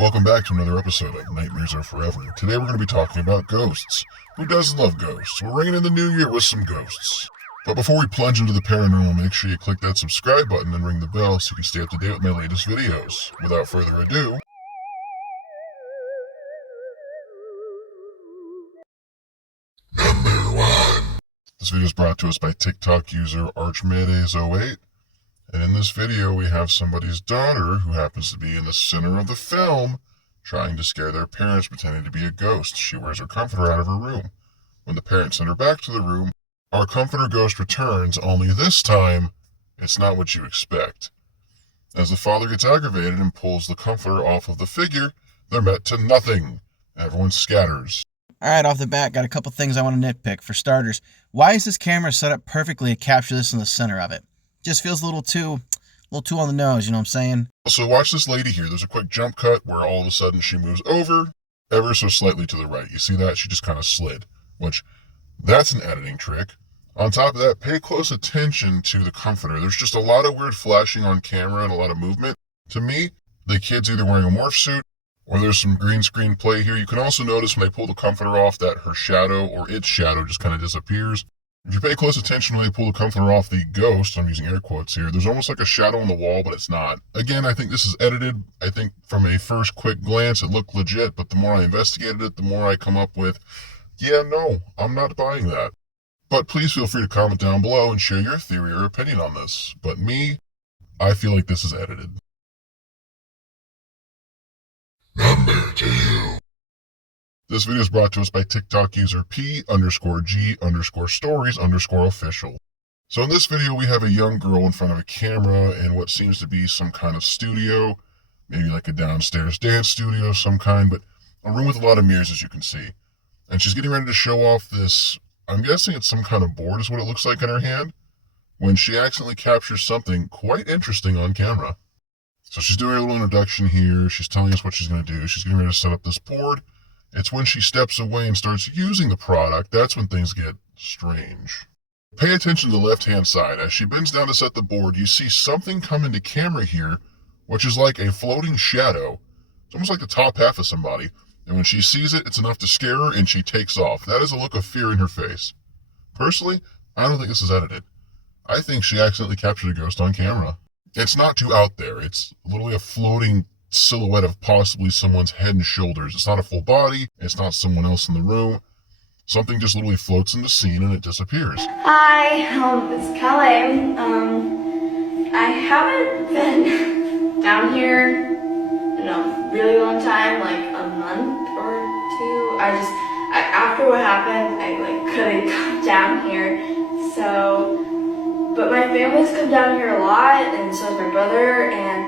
Welcome back to another episode of Nightmares Are Forever. Today we're going to be talking about ghosts. Who doesn't love ghosts? We're ringing in the new year with some ghosts. But before we plunge into the paranormal, make sure you click that subscribe button and ring the bell so you can stay up to date with my latest videos. Without further ado, number 1. This video is brought to us by TikTok user Archmedes08. And in this video, we have somebody's daughter, who happens to be in the center of the film, trying to scare their parents, pretending to be a ghost. She wears her comforter out of her room. When the parents send her back to the room, our comforter ghost returns, only this time, it's not what you expect. As the father gets aggravated and pulls the comforter off of the figure, they're met to nothing. Everyone scatters. Alright, off the bat, got a couple things I want to nitpick. For starters, why is this camera set up perfectly to capture this in the center of it? Just feels a little too on the nose, you know what I'm saying? So watch this lady here. There's a quick jump cut where all of a sudden she moves over ever so slightly to the right. You see that? She just kind of slid, which that's an editing trick. On top of that, pay close attention to the comforter. There's just a lot of weird flashing on camera and a lot of movement. To me, the kid's either wearing a morph suit or there's some green screen play here. You can also notice when they pull the comforter off that her shadow or its shadow just kind of disappears. If you pay close attention when they pull the comforter off the ghost, I'm using air quotes here, there's almost like a shadow on the wall, but it's not. Again, I think this is edited. I think from a first quick glance, it looked legit, but the more I investigated it, the more I come up with, yeah, no, I'm not buying that. But please feel free to comment down below and share your theory or opinion on this. But me, I feel like this is edited. Number 2. This video is brought to us by TikTok user P_G_stories_official. So in this video, we have a young girl in front of a camera in what seems to be some kind of studio, maybe like a downstairs dance studio of some kind, but a room with a lot of mirrors, as you can see. And she's getting ready to show off this, I'm guessing it's some kind of board is what it looks like in her hand, when she accidentally captures something quite interesting on camera. So she's doing a little introduction here. She's telling us what she's going to do. She's getting ready to set up this board. It's when she steps away and starts using the product, that's when things get strange. Pay attention to the left-hand side. As she bends down to set the board, you see something come into camera here, which is like a floating shadow. It's almost like the top half of somebody. And when she sees it, it's enough to scare her, and she takes off. That is a look of fear in her face. Personally, I don't think this is edited. I think she accidentally captured a ghost on camera. It's not too out there. It's literally a floating silhouette of possibly someone's head and shoulders. It's not a full body. It's not someone else in the room. Something just literally floats in the scene and it disappears. Hi, it's Kelly. I haven't been down here in a really long time, like a month or two. After what happened, I couldn't come down here. But my family's come down here a lot, and so has my brother, and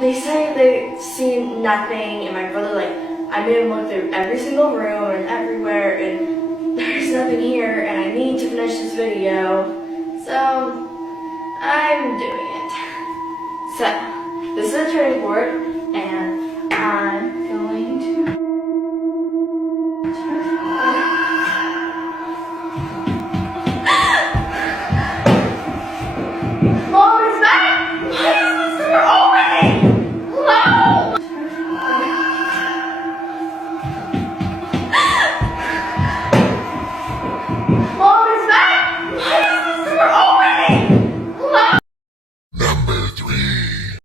they say they've seen nothing, and my brother, I made him look through every single room and everywhere, and there's nothing here, and I need to finish this video, so I'm doing it. So, this is a turning board, and I'm going to Mom, is that? Why is this door opening? Hello? Mom, is that? Why is this door opening? Hello? Number 3.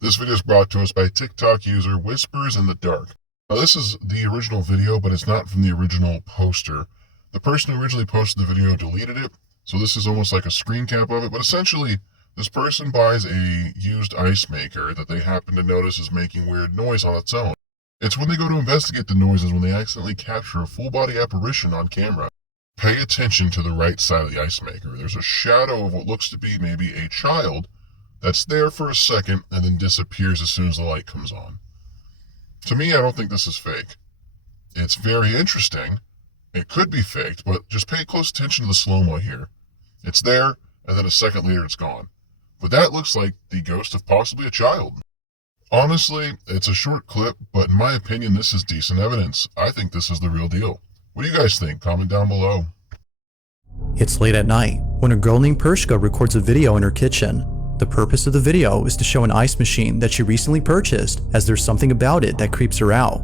This video is brought to us by TikTok user Whispers in the Dark. Now this is the original video, but it's not from the original poster. The person who originally posted the video deleted it, so this is almost like a screen cap of it, but essentially this person buys a used ice maker that they happen to notice is making weird noise on its own. It's when they go to investigate the noises when they accidentally capture a full-body apparition on camera. Pay attention to the right side of the ice maker. There's a shadow of what looks to be maybe a child that's there for a second and then disappears as soon as the light comes on. To me, I don't think this is fake. It's very interesting. It could be faked, but just pay close attention to the slow-mo here. It's there, and then a second later it's gone. But that looks like the ghost of possibly a child. Honestly, it's a short clip, but in my opinion, this is decent evidence. I think this is the real deal. What do you guys think? Comment down below. It's late at night when a girl named Pershka records a video in her kitchen. The purpose of the video is to show an ice machine that she recently purchased, as there's something about it that creeps her out.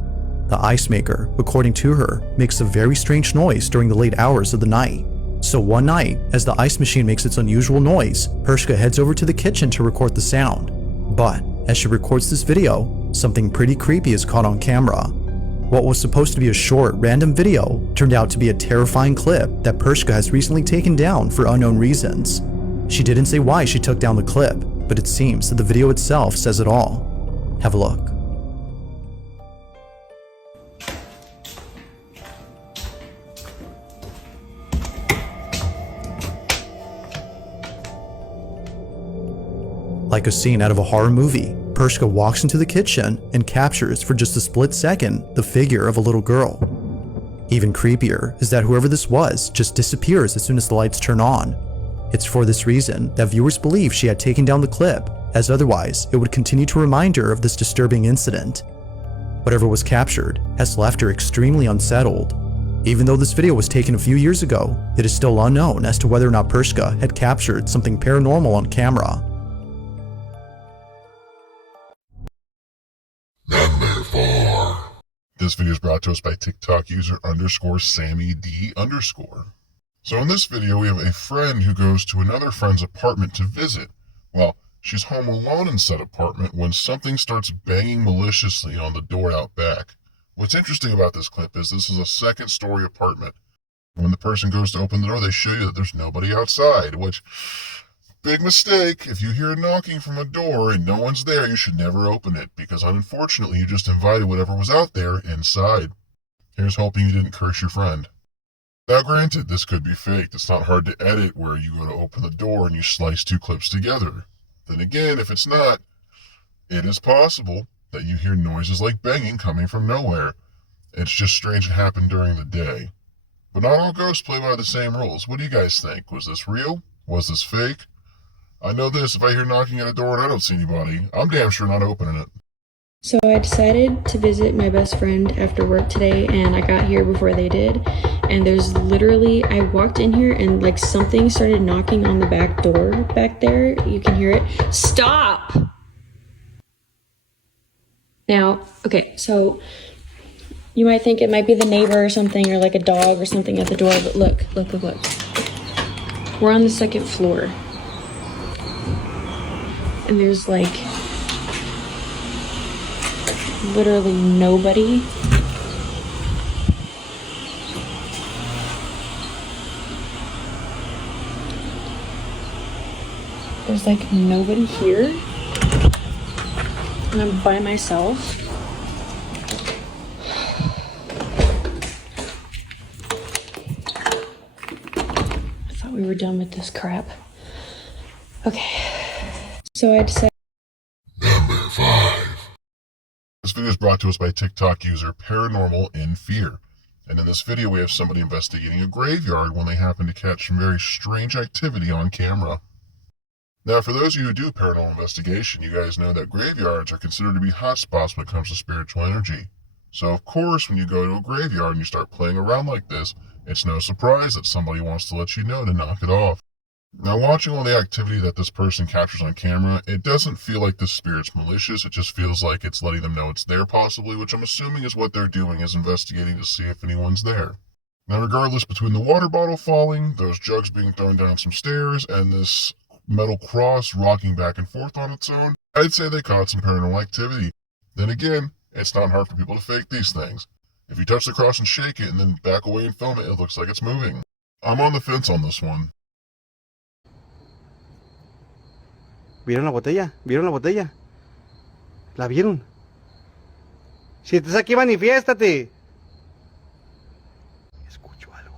The ice maker, according to her, makes a very strange noise during the late hours of the night. So one night, as the ice machine makes its unusual noise, Pershka heads over to the kitchen to record the sound. But as she records this video, something pretty creepy is caught on camera. What was supposed to be a short, random video turned out to be a terrifying clip that Pershka has recently taken down for unknown reasons. She didn't say why she took down the clip, but it seems that the video itself says it all. Have a look. Like a scene out of a horror movie, Pershka walks into the kitchen and captures for just a split second the figure of a little girl. Even creepier is that whoever this was just disappears as soon as the lights turn on. It's for this reason that viewers believe she had taken down the clip, as otherwise it would continue to remind her of this disturbing incident. Whatever was captured has left her extremely unsettled. Even though this video was taken a few years ago, it is still unknown as to whether or not Pershka had captured something paranormal on camera. Number 4. This video is brought to us by TikTok user _SammyD_. So in this video, we have a friend who goes to another friend's apartment to visit. Well, she's home alone in said apartment when something starts banging maliciously on the door out back. What's interesting about this clip is this is a second-story apartment. When the person goes to open the door, they show you that there's nobody outside, which, big mistake. If you hear knocking from a door and no one's there, you should never open it, because unfortunately you just invited whatever was out there inside. Here's hoping you didn't curse your friend. Now granted, this could be faked. It's not hard to edit where you go to open the door and you slice 2 clips together. Then again, if it's not, it is possible that you hear noises like banging coming from nowhere. It's just strange it happened during the day. But not all ghosts play by the same rules. What do you guys think? Was this real? Was this fake? I know this, if I hear knocking at a door and I don't see anybody, I'm damn sure not opening it. So I decided to visit my best friend after work today, and I got here before they did. And there's literally, I walked in here and like something started knocking on the back door back there. You can hear it. Stop! Now, okay, so you might think it might be the neighbor or something, or like a dog or something at the door, but look. We're on the 2nd floor. And there's like literally nobody. There's like nobody here. And I'm by myself. I thought we were done with this crap. Okay. So I decided. Number 5. This video is brought to us by TikTok user Paranormal in Fear. And in this video, we have somebody investigating a graveyard when they happen to catch some very strange activity on camera. Now, for those of you who do paranormal investigation, you guys know that graveyards are considered to be hotspots when it comes to spiritual energy. So, of course, when you go to a graveyard and you start playing around like this, it's no surprise that somebody wants to let you know to knock it off. Now, watching all the activity that this person captures on camera, it doesn't feel like this spirit's malicious. It just feels like it's letting them know it's there possibly, which I'm assuming is what they're doing, is investigating to see if anyone's there. Now, regardless, between the water bottle falling, those jugs being thrown down some stairs, and this metal cross rocking back and forth on its own, I'd say they caught some paranormal activity. Then again, it's not hard for people to fake these things. If you touch the cross and shake it and then back away and film it, it looks like it's moving. I'm on the fence on this one. ¿Vieron la botella? ¿Vieron la botella? ¿La vieron? Si estás aquí, manifiéstate. Escucho algo.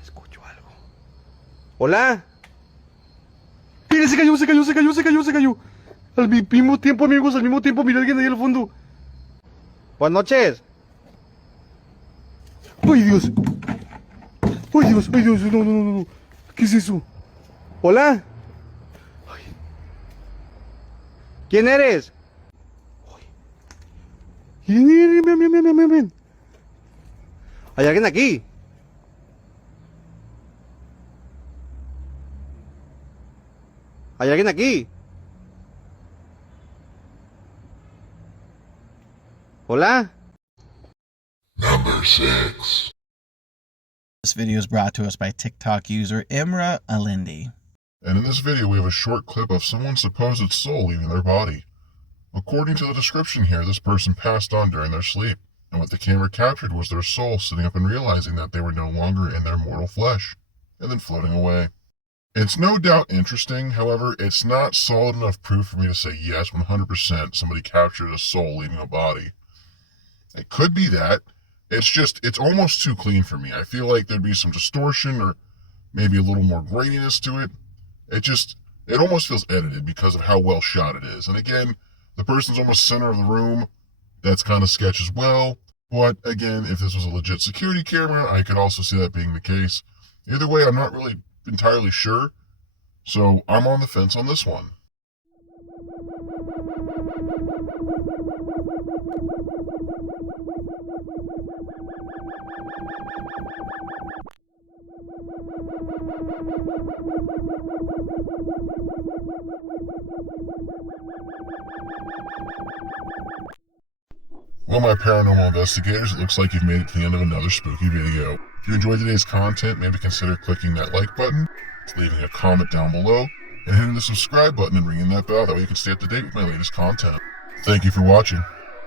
Escucho algo. ¿Hola? Mira, se cayó. Al mismo tiempo, amigos, al mismo tiempo. Mira alguien ahí al fondo. Buenas noches. ¡Ay, Dios! No. ¿Qué es eso? ¿Hola? ¿Quién eres? Ven. ¿Hay alguien aquí? ¿Hay alguien aquí? ¿Hola? Number 6. This video is brought to us by TikTok user Imra Alindi. And in this video, we have a short clip of someone's supposed soul leaving their body. According to the description here, this person passed on during their sleep, and what the camera captured was their soul sitting up and realizing that they were no longer in their mortal flesh, and then floating away. It's no doubt interesting, however, it's not solid enough proof for me to say yes, 100% somebody captured a soul leaving a body. It could be that. It's almost too clean for me. I feel like there'd be some distortion or maybe a little more graininess to it. It almost feels edited because of how well shot it is. And again, the person's almost center of the room. That's kind of sketch as well. But again, if this was a legit security camera, I could also see that being the case. Either way, I'm not really entirely sure. So I'm on the fence on this one. Well, my paranormal investigators, it looks like you've made it to the end of another spooky video. If you enjoyed today's content, maybe consider clicking that like button, leaving a comment down below, and hitting the subscribe button and ringing that bell. That way you can stay up to date with my latest content. Thank you for watching.